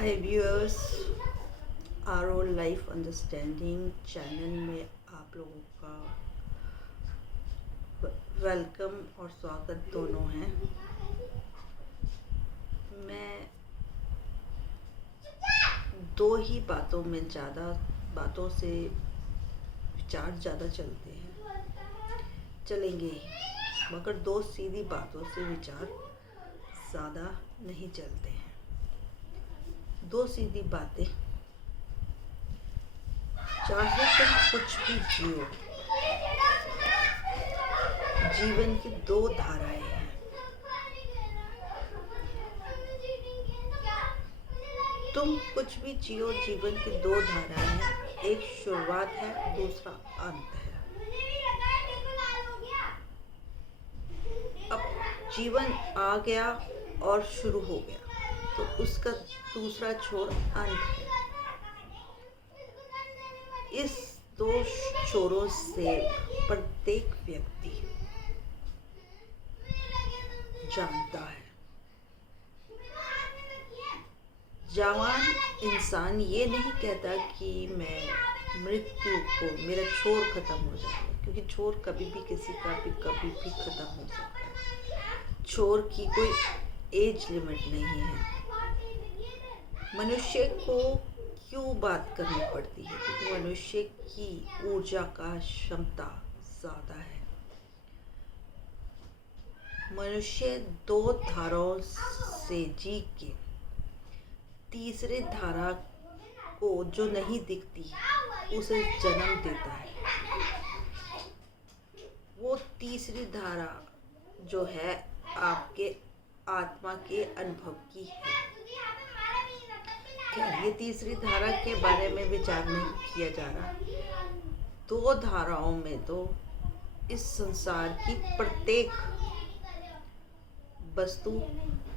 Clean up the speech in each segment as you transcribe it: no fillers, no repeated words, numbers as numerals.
Hi viewers, our life understanding channel में आप लोगों का वेलकम और स्वागत दोनों है। मैं दो ही बातों में ज़्यादा बातों से विचार ज़्यादा चलेंगे, मगर दो सीधी बातों से विचार ज़्यादा नहीं चलते हैं। दो सीधी बातें, चाहे तुम कुछ भी जियो, जीवन की दो धाराएं हैं। तुम कुछ भी जियो, जीवन की दो धाराएं हैं। एक शुरुआत है, दूसरा अंत है। अब जीवन आ गया और शुरू हो गया, तो उसका दूसरा छोर अंत है। इस दो छोरों से प्रत्येक व्यक्ति जानता है। जवान इंसान ये नहीं कहता कि मैं मृत्यु को मेरा छोर खत्म हो जाएगा, क्योंकि छोर कभी भी किसी का भी कभी भी खत्म हो सकता है। छोर की कोई एज लिमिट नहीं है। मनुष्य को क्यों बात करनी पड़ती है? क्योंकि मनुष्य की ऊर्जा का क्षमता ज़्यादा है। मनुष्य दो धाराओं से जी के तीसरे धारा को, जो नहीं दिखती, उसे जन्म देता है। वो तीसरी धारा जो है आपके आत्मा के अनुभव की है। क्या ये तीसरी धारा के बारे में विचार नहीं किया जा रहा? दो धाराओं में तो इस संसार की प्रत्येक वस्तु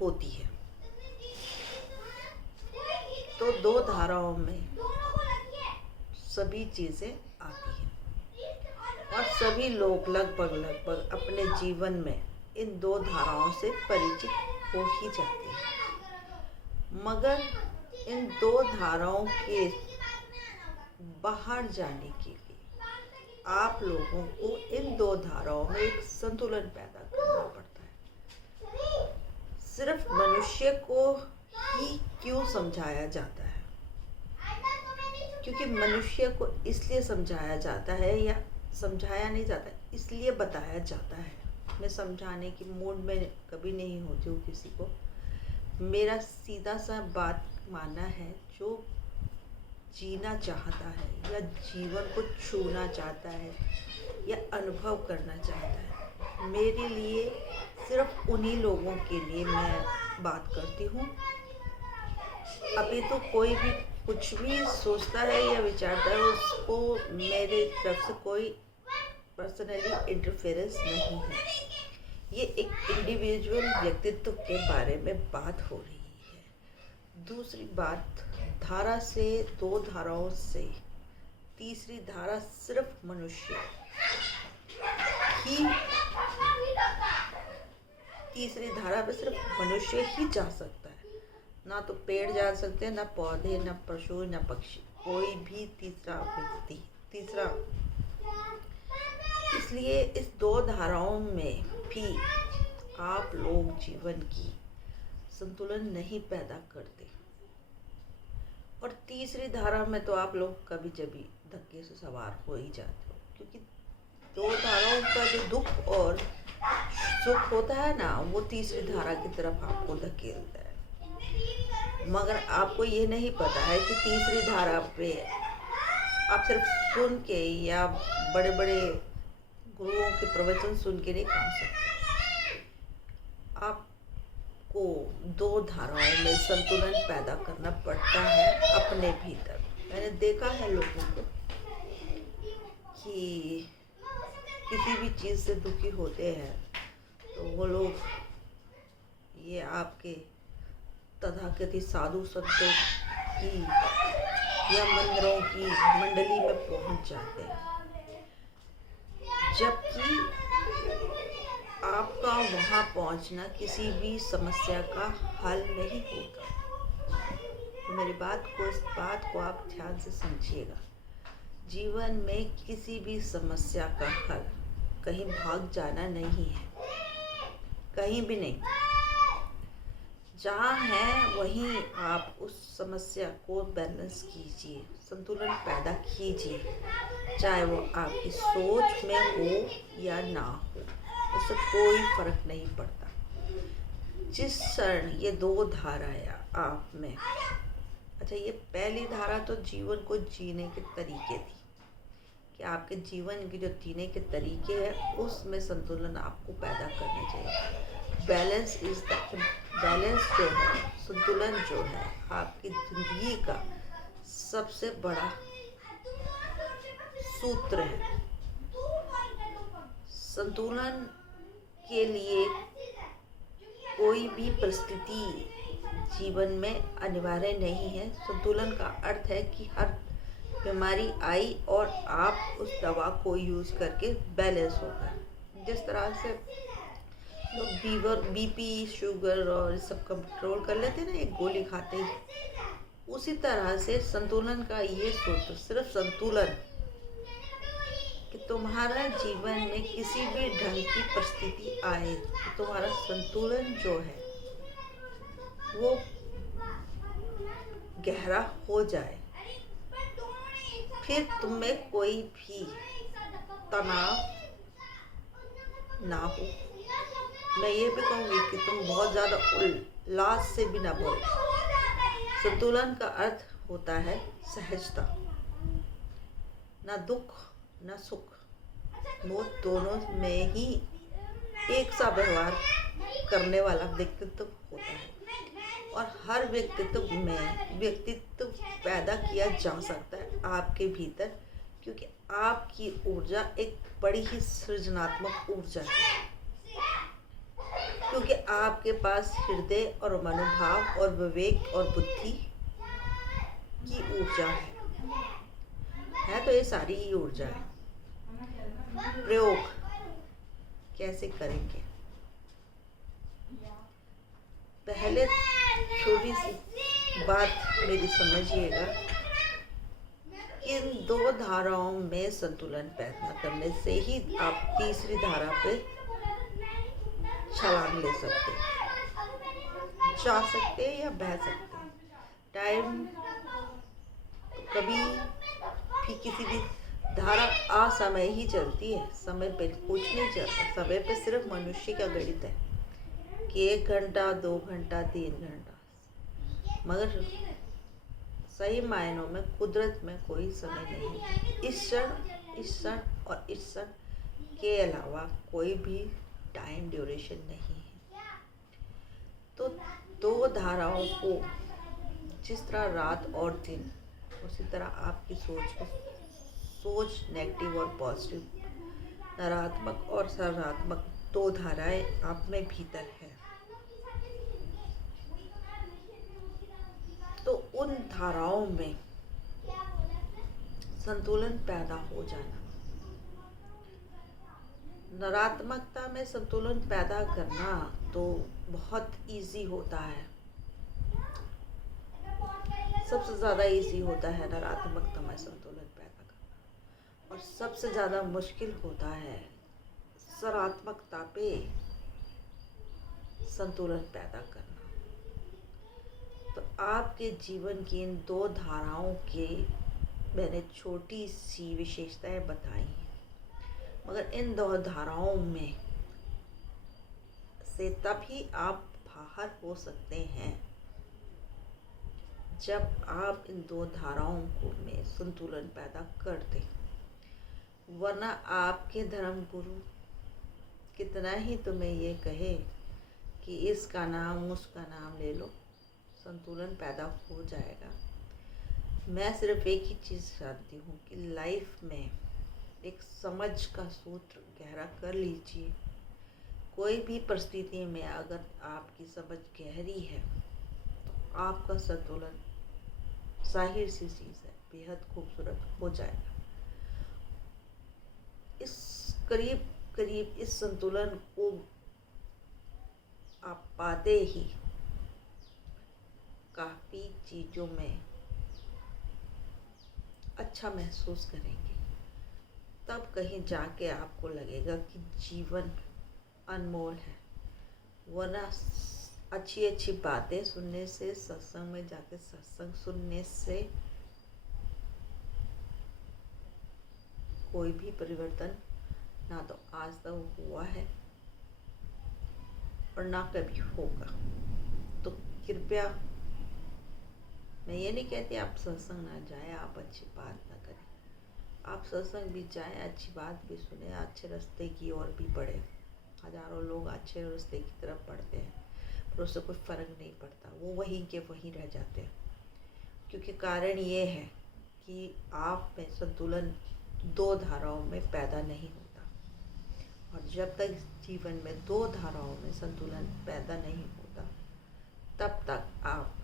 होती है। तो दो धाराओं में सभी चीजें आती हैं और सभी लोग लगभग अपने जीवन में इन दो धाराओं से परिचित हो ही जाते हैं। मगर इन दो धाराओं के बाहर जाने के लिए आप लोगों को इन दो धाराओं में एक संतुलन पैदा करना पड़ता है। सिर्फ मनुष्य को ही क्यों समझाया जाता है? क्योंकि मनुष्य को इसलिए समझाया जाता है, या समझाया नहीं जाता, इसलिए बताया जाता है। मैं समझाने की मूड में कभी नहीं होती हूँ किसी को। मेरा सीधा सा बात मानना है, जो जीना चाहता है या जीवन को छूना चाहता है या अनुभव करना चाहता है, मेरे लिए सिर्फ उन्हीं लोगों के लिए मैं बात करती हूँ। अभी तो कोई भी कुछ भी सोचता है या विचारता है, उसको मेरे तरफ से कोई पर्सनली इंटरफेरेंस नहीं है। ये एक इंडिविजुअल व्यक्तित्व के बारे में बात हो रही है। दूसरी बात, धारा से, दो धाराओं से तीसरी धारा सिर्फ मनुष्य ही, तीसरी धारा पे सिर्फ मनुष्य ही जा सकता है। ना तो पेड़ जा सकते हैं, ना पौधे, ना पशु, ना पक्षी, कोई भी तीसरा व्यक्ति, तीसरा। इसलिए इस दो धाराओं में भी आप लोग जीवन की संतुलन नहीं पैदा करते। और तीसरी धारा में तो आप लोग कभी कभी धक्के से सवार हो ही जाते हो, क्योंकि दो धाराओं का जो दुख और सुख होता है ना, वो तीसरी धारा की तरफ आपको धकेलता है। मगर आपको ये नहीं पता है कि तीसरी धारा पे आप सिर्फ सुन के या बड़े बड़े गुरुओं के प्रवचन सुन के नहीं काम सकते। आपको दो धाराओं में संतुलन पैदा करना पड़ता है अपने भीतर। मैंने देखा है लोगों को कि किसी भी चीज़ से दुखी होते हैं तो वो लोग ये आपके तथाकथित साधु संतों की या मंदिरों की मंडली में पहुंच जाते हैं, जबकि आपका वहां पहुंचना किसी भी समस्या का हल नहीं होगा। मेरी इस बात को आप ध्यान से समझिएगा। जीवन में किसी भी समस्या का हल कहीं भाग जाना नहीं है, कहीं भी नहीं। जहाँ है वहीं आप उस समस्या को बैलेंस कीजिए, संतुलन पैदा कीजिए, चाहे वो आपकी सोच में हो या ना हो, उससे कोई फर्क नहीं पड़ता। जिस क्षण ये दो धाराएं आप में, अच्छा, ये पहली धारा तो जीवन को जीने के तरीके थी कि आपके जीवन के जो जीने के तरीके हैं उसमें संतुलन आपको पैदा करना चाहिए। बैलेंस जो है, संतुलन जो है, आपकी जिंदगी का सबसे बड़ा सूत्र है। संतुलन के लिए कोई भी परिस्थिति जीवन में अनिवार्य नहीं है। संतुलन का अर्थ है कि हर बीमारी आई और आप उस दवा को यूज़ करके बैलेंस होगा। जिस तरह से लोग बीपी, शुगर और इस सब कंट्रोल कर लेते हैं ना एक गोली खाते ही, उसी तरह से संतुलन का ये सूत्र, सिर्फ संतुलन, कि तुम्हारा जीवन में किसी भी ढंग की परिस्थिति आए तो तुम्हारा संतुलन जो है वो गहरा हो जाए, फिर तुम्हें कोई भी तनाव ना हो। मैं ये भी कहूँगी कि तुम बहुत ज़्यादा उल्लास से भी ना बोलो। संतुलन का अर्थ होता है सहजता, ना दुख ना सुख, वो दोनों में ही एक सा व्यवहार करने वाला व्यक्तित्व होता है। और हर व्यक्तित्व पैदा किया जा सकता है आपके भीतर, क्योंकि आपकी ऊर्जा एक बड़ी ही सृजनात्मक ऊर्जा है, क्योंकि आपके पास हृदय और मनोभाव और विवेक और बुद्धि की ऊर्जा है तो ये सारी ही ऊर्जा है। प्रयोग कैसे करेंगे? पहले छोटी सी बात मेरी समझिएगा, इन दो धाराओं में संतुलन पैदा करने से ही आप तीसरी धारा पे छलांग ले सकते हैं, जा सकते हैं या बह सकते हैं। टाइम कभी भी किसी भी धारा असमय ही चलती है, समय पे कुछ नहीं चलता। समय पे सिर्फ मनुष्य का गणित है कि 1 घंटा, 2 घंटा, 3 घंटा, मगर सही मायनों में कुदरत में कोई समय नहीं है। इस क्षण और इस क्षण के अलावा कोई भी टाइम ड्यूरेशन नहीं है। तो दो धाराओं को, जिस तरह रात और दिन, उसी तरह आपकी सोच नेगेटिव और पॉजिटिव, नकारात्मक और सकारात्मक, दो धाराएं आप में भीतर है। तो उन धाराओं में संतुलन पैदा हो जाना, नकारात्मकता में संतुलन पैदा करना तो बहुत इजी होता है, सबसे ज़्यादा इजी होता है नकारात्मकता में संतुलन पैदा करना, और सबसे ज़्यादा मुश्किल होता है सकारात्मकता पे संतुलन पैदा करना। तो आपके जीवन की इन दो धाराओं के मैंने छोटी सी विशेषताएं बताई हैं, मगर इन दो धाराओं में से तभी आप बाहर हो सकते हैं जब आप इन दो धाराओं को में संतुलन पैदा कर दें। वरना आपके धर्म गुरु कितना ही तुम्हें ये कहे कि इसका नाम उसका नाम ले लो, संतुलन पैदा हो जाएगा। मैं सिर्फ एक ही चीज़ जानती हूँ कि लाइफ में एक समझ का सूत्र गहरा कर लीजिए। कोई भी परिस्थिति में अगर आपकी समझ गहरी है तो आपका संतुलन, जाहिर सी चीज़ है, बेहद खूबसूरत हो जाएगा। इस करीब इस संतुलन को आप पाते ही काफ़ी चीज़ों में अच्छा महसूस करेंगे, तब कहीं जाके आपको लगेगा कि जीवन अनमोल है। वरना अच्छी अच्छी बातें सुनने से, सत्संग में जाके सत्संग सुनने से कोई भी परिवर्तन ना तो आज तक हुआ है और ना कभी होगा। तो कृपया, मैं ये नहीं कहती आप सत्संग ना जाए, आप अच्छी बात ना करें, आप सत्संग भी जाएं, अच्छी बात भी सुने, अच्छे रास्ते की ओर भी बढ़े। हजारों लोग अच्छे रास्ते की तरफ बढ़ते हैं पर उससे कोई फ़र्क नहीं पड़ता, वो वहीं के वहीं रह जाते हैं। क्योंकि कारण ये है कि आप में संतुलन दो धाराओं में पैदा नहीं होता, और जब तक जीवन में दो धाराओं में संतुलन पैदा नहीं होता, तब तक आप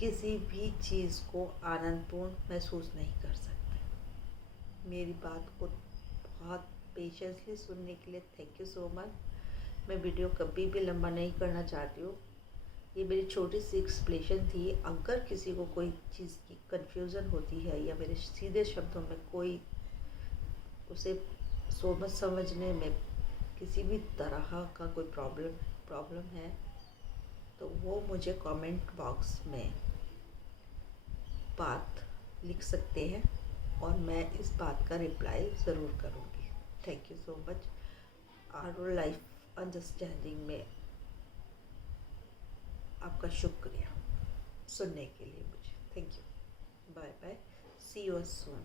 किसी भी चीज़ को आनंदपूर्ण महसूस नहीं कर सकते। मेरी बात को बहुत पेशेंसली सुनने के लिए थैंक यू सो मच। मैं वीडियो कभी भी लंबा नहीं करना चाहती हूँ, ये मेरी छोटी सी एक्सप्लेनेशन थी। अगर किसी को कोई चीज़ की कन्फ्यूज़न होती है या मेरे सीधे शब्दों में कोई उसे समझने में किसी भी तरह का कोई प्रॉब्लम है, तो वो मुझे कमेंट बॉक्स में बात लिख सकते हैं और मैं इस बात का रिप्लाई ज़रूर करूँगी। Thank you so much. Our life understanding में आपका शुक्रिया सुनने के लिए मुझे। Thank you. Bye bye. See you soon.